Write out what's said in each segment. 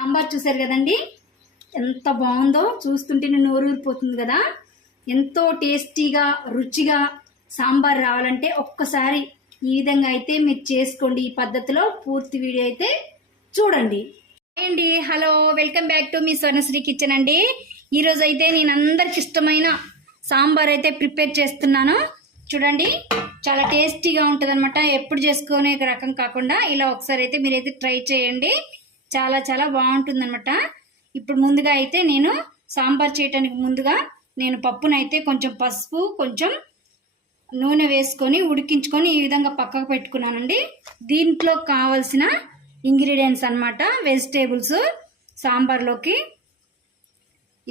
సాంబార్ చూసారు కదండి, ఎంత బాగుందో. చూస్తుంటేనే నోరూరిపోతుంది కదా. ఎంతో టేస్టీగా రుచిగా సాంబార్ రావాలంటే ఒక్కసారి ఈ విధంగా అయితే మీరు చేసుకోండి. ఈ పద్ధతిలో పూర్తి వీడియో అయితే చూడండి. అండి, hello, welcome back to me Swarnasri kitchen అండి. ఈరోజు అయితే నేను అందరికి ఇష్టమైన సాంబార్ అయితే ప్రిపేర్ చేస్తున్నాను. చూడండి, చాలా టేస్టీగా ఉంటుంది అనమాట. ఎప్పుడు చేసుకునే రకం కాకుండా ఇలా ఒకసారి అయితే మీరైతే ట్రై చేయండి. చాలా చాలా బాగుంటుంది అనమాట. ఇప్పుడు ముందుగా అయితే నేను సాంబార్ చేయడానికి ముందుగా నేను పప్పునైతే కొంచెం పసుపు కొంచెం నూనె వేసుకొని ఉడికించుకొని ఈ విధంగా పక్కకు పెట్టుకున్నానండి. దీంట్లో కావలసిన ఇంగ్రీడియంట్స్ అన్నమాట, వెజిటేబుల్స్ సాంబార్లోకి.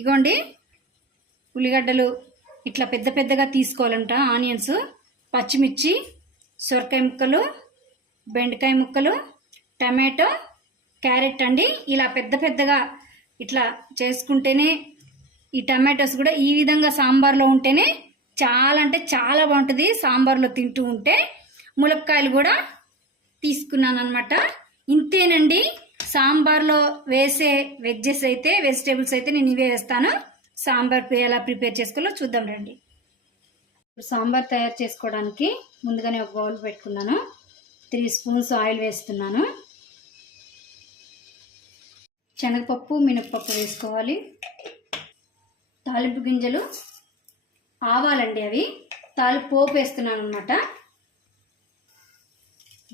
ఇగోండి, ఉల్లిగడ్డలు ఇట్లా పెద్ద పెద్దగా తీసుకోవాలంట, ఆనియన్స్, పచ్చిమిర్చి, సొరకాయ ముక్కలు, బెండకాయ ముక్కలు, టమాటో, క్యారెట్ అండి. ఇలా పెద్ద పెద్దగా ఇట్లా చేసుకుంటేనే ఈ టమాటోస్ కూడా ఈ విధంగా సాంబార్లో ఉంటేనే చాలా అంటే చాలా బాగుంటుంది సాంబార్లో తింటూ ఉంటే. ములక్కాయలు కూడా తీసుకున్నాను అనమాట. ఇంతేనండి సాంబార్లో వేసే వెజిటేబుల్స్ అయితే నేను ఇవే వేస్తాను. సాంబార్ ఎలా ప్రిపేర్ చేసుకోవాలో చూద్దాం రండి. సాంబార్ తయారు చేసుకోవడానికి ముందుగానే ఒక బౌల్ పెట్టుకున్నాను. 3 స్పూన్స్ ఆయిల్ వేస్తున్నాను. శనగపప్పు, మినపప్పు వేసుకోవాలి. తాలింపు గింజలు, ఆవాలండి, అవి పోపు వేస్తున్నాను అనమాట.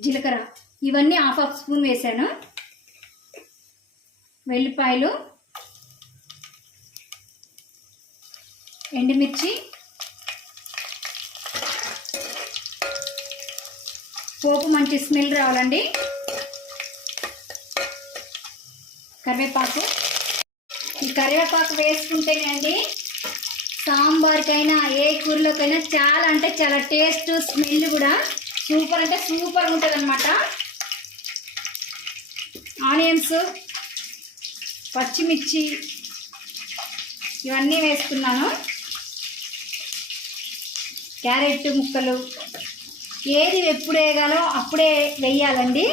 జీలకర్ర, ఇవన్నీ హాఫ్ స్పూన్ వేసాను. వెల్లిపాయలు, ఎండుమిర్చి, పోపు మంచి స్మెల్ రావాలండి. కరివేపాకు, ఈ కరివేపాకు వేసుకుంటేనే అండి సాంబార్కైనా ఏ కూరలోకైనా చాలా అంటే చాలా టేస్ట్, స్మెల్ కూడా సూపర్ అంటే సూపర్ ఉంటుంది అనమాట. ఆనియన్స్, పచ్చిమిర్చి ఇవన్నీ వేసుకున్నాను. క్యారెట్ ముక్కలు, ఏది ఎప్పుడు వేయగాలో అప్పుడే వేయాలండి.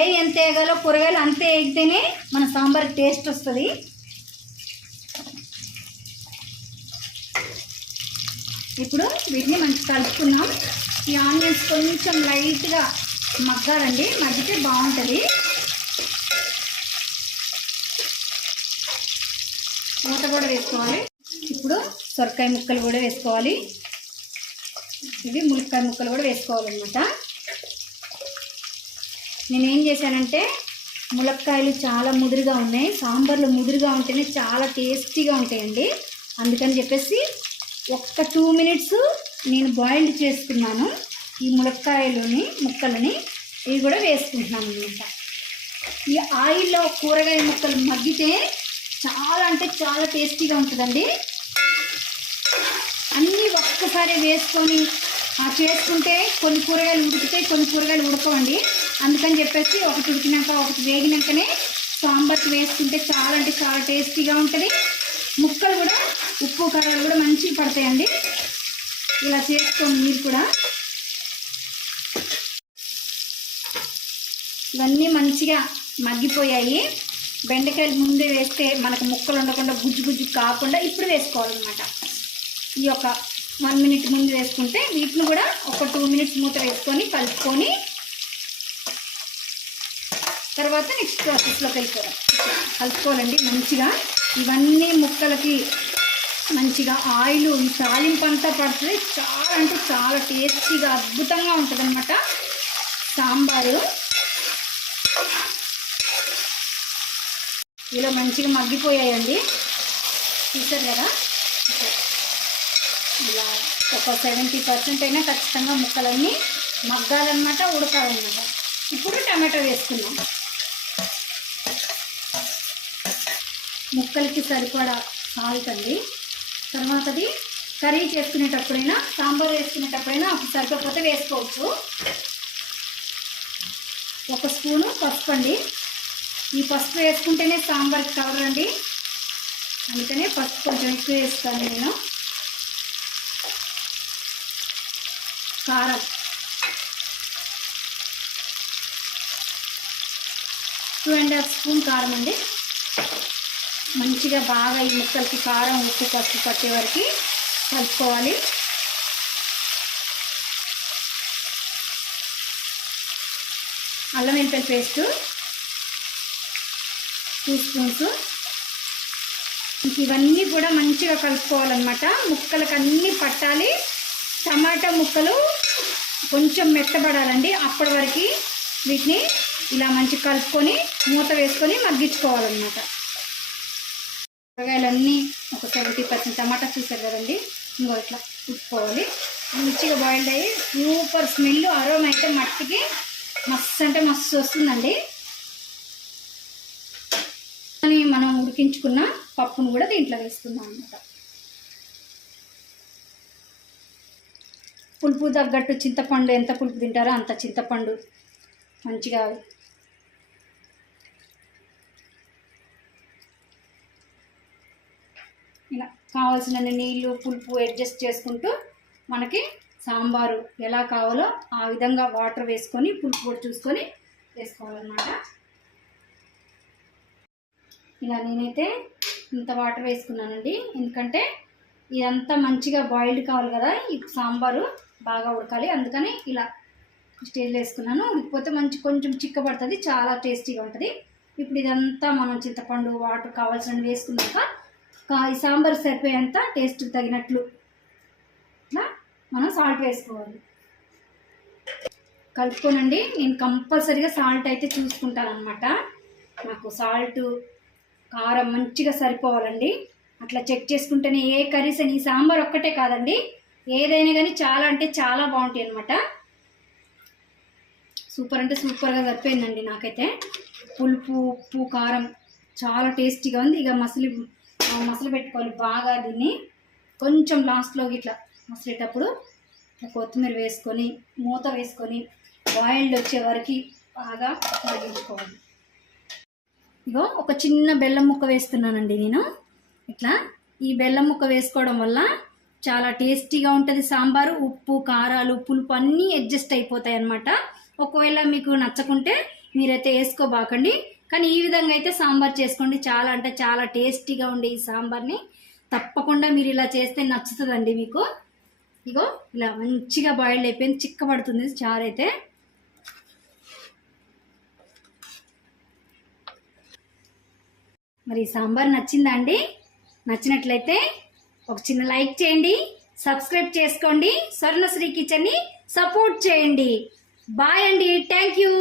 ఏది ఎంత వేయగాలో కూరగాయలు అంతే వేగితేనే మన సాంబార్ టేస్ట్ వస్తుంది. ఇప్పుడు వీటిని మంచి కలుపుకున్నాం. ఈ ఆనియన్స్ కొంచెం లైట్గా మగ్గాలండి, మగ్గితే బాగుంటుంది. మూత కూడా వేసుకోవాలి. ఇప్పుడు సొరకాయ ముక్కలు కూడా వేసుకోవాలి. ఇవి ములక్కాయ ముక్కలు కూడా వేసుకోవాలన్నమాట. నేనేం చేశానంటే ములక్కాయలు చాలా ముదురుగా ఉన్నాయి. సాంబార్లో ముదురుగా ఉంటేనే చాలా టేస్టీగా ఉంటాయండి. అందుకని చెప్పేసి ఒక్క 2 మినిట్స్ నేను బాయిల్డ్ చేసుకున్నాను. ఈ ముక్కలని ఇవి కూడా వేసుకుంటున్నాను అనమాట. ఈ ఆయిల్లో కూరగాయ ముక్కలు మగ్గితే చాలా అంటే చాలా టేస్టీగా ఉంటుందండి. అన్నీ ఒక్కసారి వేసుకొని చేసుకుంటే కొన్ని కూరగాయలు ఉడికితే కొన్ని కూరగాయలు ఉడకవండి. అందుకని చెప్పేసి ఒకటి ఉడికినాక ఒకటి వేగినాకనే సాంబార్కి వేసుకుంటే చాలా అంటే చాలా టేస్టీగా ఉంటుంది. ముక్కలు కూడా ఉప్పు కారాలు కూడా మంచిగా పడతాయండి. ఇలా చేసుకోండి మీరు కూడా. ఇవన్నీ మంచిగా మగ్గిపోయాయి. బెండకాయలు ముందే వేస్తే మనకు ముక్కలు ఉండకుండా గుజ్జు గుజ్జు కాకుండా ఇప్పుడు వేసుకోవాలన్నమాట. ఈ యొక్క 1 మినిట్ ముందు వేసుకుంటే వీటిని కూడా ఒక 2 మినిట్స్ మూత వేసుకొని కలుపుకొని తర్వాత నెక్స్ట్ ప్రాసెస్లోకి వెళ్ళిపోవడం. కలుపుకోవాలండి మంచిగా. ఇవన్నీ ముక్కలకి మంచిగా ఆయిల్ ఈ తాలింపు అంతా పడుతుంది. చాలా అంటే చాలా టేస్టీగా అద్భుతంగా ఉంటుంది అన్నమాట సాంబారు. ఇలా మంచిగా మగ్గిపోయాయండి, చూసారు కదా. ఇలా ఒక 70% అయినా ఖచ్చితంగా ముక్కలన్నీ మగ్గాలన్నమాట, ఉడకాలన్నమాట. ఇప్పుడు టమాటో వేసుకున్నాం. ముక్కలకి సరిపడా సాల్ట్ అండి. తర్వాతది కర్రీ చేసుకునేటప్పుడైనా సాంబార్ వేసుకునేటప్పుడైనా అప్పుడు సరిపోతే వేసుకోవచ్చు. 1 స్పూను పసుపు అండి. ఈ పసుపు వేసుకుంటేనే సాంబార్కి కలర్ అండి, అందుకనే పసుపు కొంచెం ఎక్కువ వేస్తాను నేను. కారం, 2.5 స్పూన్ కారం అండి. మంచిగా బాగా ఈ ముక్కలకి కారం ఉప్పు పసుపు పట్టే వరకు కలుపుకోవాలి. అల్లం వెల్లుల్లి పేస్ట్ 2 స్పూన్స్. ఇవన్నీ కూడా మంచిగా కలుపుకోవాలన్నమాట. ముక్కలకు అన్నీ పట్టాలి. టమాటా ముక్కలు కొంచెం మెత్తబడాలండి. అప్పటి వరకు వీటిని ఇలా మంచిగా కలుపుకొని మూత వేసుకొని మగ్గించుకోవాలన్నమాట. కూరగాయలన్నీ ఒక 70% టమాటా చూసారు కదండి. ఇంకో ఇట్లా ఉప్పుకోవాలి. మంచిగా బాయిల్డ్ అయ్యి సూపర్ స్మెల్ అరోమా అయితే మట్టికి మస్తు అంటే మస్తు వస్తుందండి. మనం ఉడికించుకున్న పప్పును కూడా దీంట్లో వేసుకుందాం అన్నమాట. పులుపు తగ్గట్టు చింతపండు, ఎంత పులుపు తింటారో అంత చింతపండు మంచిగా ఇలా కావాల్సిన నీళ్ళు పులుపు అడ్జస్ట్ చేసుకుంటూ మనకి సాంబారు ఎలా కావాలో ఆ విధంగా వాటర్ వేసుకొని పులుపు కూడా చూసుకొని వేసుకోవాలన్నమాట. ఇలా నేనైతే ఇంత వాటర్ వేసుకున్నానండి. ఎందుకంటే ఇదంతా మంచిగా బాయిల్డ్ కావాలి కదా, ఈ సాంబారు బాగా ఉడకాలి. అందుకని ఇలా స్టేజ్లో వేసుకున్నాను. ఉడికిపోతే కొంచెం చిక్కబడుతుంది, చాలా టేస్టీగా ఉంటుంది. ఇప్పుడు ఇదంతా మనం చింతపండు వాటర్ కావాల్సినవి వేసుకున్నాక ఈ సాంబార్ సరిపోయేంత టేస్ట్ తగినట్లు ఇట్లా మనం సాల్ట్ వేసుకోవాలి. కలుపుకోనండి. నేను కంపల్సరీగా సాల్ట్ అయితే చూసుకుంటాను అనమాట. నాకు సాల్ట్ కారం మంచిగా సరిపోవాలండి. అట్లా చెక్ చేసుకుంటేనే ఏ కర్రీస్ అని, ఈ సాంబార్ ఒక్కటే కాదండి, ఏదైనా కానీ చాలా అంటే చాలా బాగుంటాయి అనమాట. సూపర్ అంటే సూపర్గా సరిపోయిందండి నాకైతే. పులుపు ఉప్పు కారం చాలా టేస్టీగా ఉంది. ఇక మసలు పెట్టుకోవాలి బాగా దీన్ని. కొంచెం లాస్ట్లో ఇట్లా మసలేటప్పుడు కొత్తిమీర వేసుకొని మూత వేసుకొని బాయిల్డ్ వచ్చే వరకు బాగా మగ్గించుకోవాలి. ఇగో ఒక చిన్న బెల్లం ముక్క వేస్తున్నానండి నేను. ఇట్లా ఈ బెల్లం ముక్క వేసుకోవడం వల్ల చాలా టేస్టీగా ఉంటుంది సాంబారు. ఉప్పు కారాలు పులుపు అన్నీ అడ్జస్ట్ అయిపోతాయి అన్నమాట. ఒకవేళ మీకు నచ్చకుంటే మీరైతే వేసుకోబాకండి, కానీ ఈ విధంగా అయితే సాంబార్ చేసుకోండి. చాలా అంటే చాలా టేస్టీగా ఉండే ఈ సాంబార్ని తప్పకుండా మీరు ఇలా చేస్తే నచ్చుతుందండి మీకు. ఇగో ఇలా మంచిగా బాయిల్డ్ అయిపోయింది, చిక్కబడుతుంది చారు అయితే. మరి సాంబార్ నచ్చిందా అండి? నచ్చినట్లయితే ఒక చిన్న లైక్ చేయండి, సబ్స్క్రైబ్ చేసుకోండి, స్వర్ణశ్రీ కిచెన్ని సపోర్ట్ చేయండి. బాయ్ అండి, థ్యాంక్ యూ.